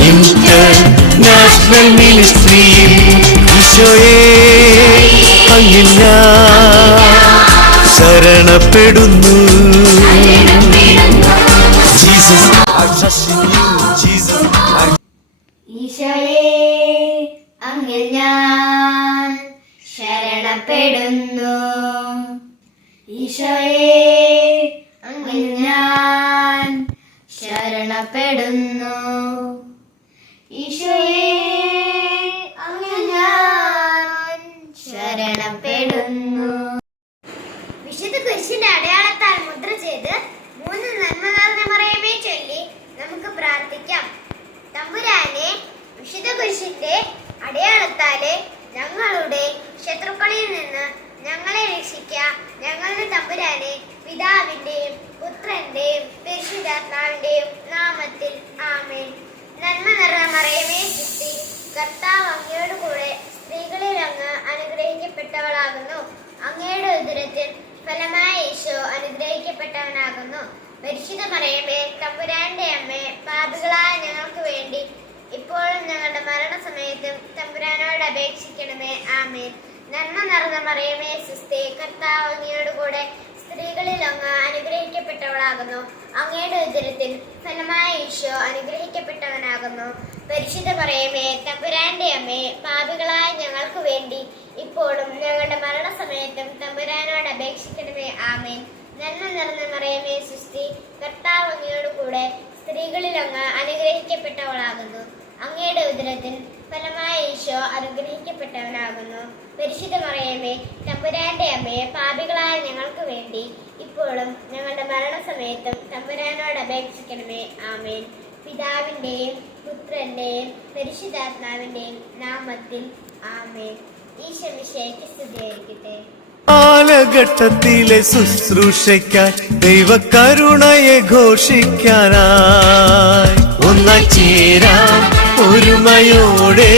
International ministry അയ്യ ശരണപ്പെടുന്നു. ഞാൻ ശരണപ്പെടുന്നു. ഈശോയേ ശരണപ്പെടുന്നു ഈശോയെ അങ്ങിൽ ഞാൻ ശരണപ്പെടുന്നു. വിശുദ്ധ കുരിശിന്റെ അടയാളത്താൽ മുദ്ര ചെയ്ത് മൂന്ന് നന്മ നിറഞ്ഞ ചൊല്ലി നമുക്ക് പ്രാർത്ഥിക്കാം. തമ്പുരാനെ വിശുദ്ധ കുരിശിന്റെ അടയാളത്താലെ ഞങ്ങളുടെ ശത്രുക്കളിൽ നിന്ന് ഞങ്ങളെ രക്ഷിക്ക. ഞങ്ങളുടെ തമ്പുരാനെ പിതാവിന്റെയും പുത്രന്റെയും പരിശുദ്ധാത്മാവിന്റെയും നാമത്തിൽ ആമേൻ. നന്മ നിറഞ്ഞ മറയമേ സൃഷ്ടി കർത്താവ് അങ്ങയോട് കൂടെ സ്ത്രീകളിൽ അങ്ങ് അനുഗ്രഹിക്കപ്പെട്ടവളാകുന്നു. അങ്ങയുടെ ഉദരത്തിൽ ഫലമായ യേശോ അനുഗ്രഹിക്കപ്പെട്ടവനാകുന്നു. പരിശുദ്ധ മറിയമേ തമ്പുരാന്റെ അമ്മേ പാപികളായ ഞങ്ങൾക്ക് വേണ്ടി ഇപ്പോഴും ഞങ്ങളുടെ മരണസമയത്തും തമ്പുരാനോട് അപേക്ഷിക്കണമേ ആമേൻ. നന്മ നിറഞ്ഞ മറിയമേ സുസ്ഥി കർത്താവ് അങ്ങയോട് കൂടെ സ്ത്രീകളിൽ അങ്ങ് അനുഗ്രഹിക്കപ്പെട്ടവളാകുന്നു അങ്ങയുടെ ഉദരത്തിൽ ഫലമായ ഈശോ അനുഗ്രഹിക്കപ്പെട്ടവനാകുന്നു. പരിശുദ്ധ പറയമേ തമ്പുരാന്റെ അമ്മേ പാപികളായ ഞങ്ങൾക്ക് വേണ്ടി ഇപ്പോഴും ഞങ്ങളുടെ മരണസമയത്തും തമ്പുരാനോട് അപേക്ഷിക്കണമേ. ആമേൻ. നന്മ നിറഞ്ഞ മറിയമേ സൃഷ്ടി കർത്താവ് അങ്ങയോട് കൂടെ സ്ത്രീകളിൽ അങ്ങ് അനുഗ്രഹിക്കപ്പെട്ടവളാകുന്നു. അങ്ങയുടെ ഉദരത്തിൽ ഫലമായ ഈശോ അനുഗ്രഹിക്കപ്പെട്ടവനാകുന്നു. പരിശുദ്ധ മറിയമ്മേ തമ്പുരാന്റെ അമ്മയെ പാപികളായ ഞങ്ങൾക്ക് വേണ്ടി ഇപ്പോഴും ഞങ്ങളുടെ മരണസമയത്തും തമ്പുരാനോട് അപേക്ഷിക്കണമേ. ആമേൻ. പിതാവിന്റെയും പുത്രന്റെയും പരിശുദ്ധാത്മാവിന്റെയും നാമത്തിൽ ആമേൻ. ഈശ്വമിശയ്ക്ക് സ്തുതിയായിരിക്കട്ടെ. കാലഘട്ടത്തിലെ ദൈവ ദൈവകരുണയെ ഘോഷിക്കാനായി. ഒന്നായി ചേരാം ഒരുമയോടെ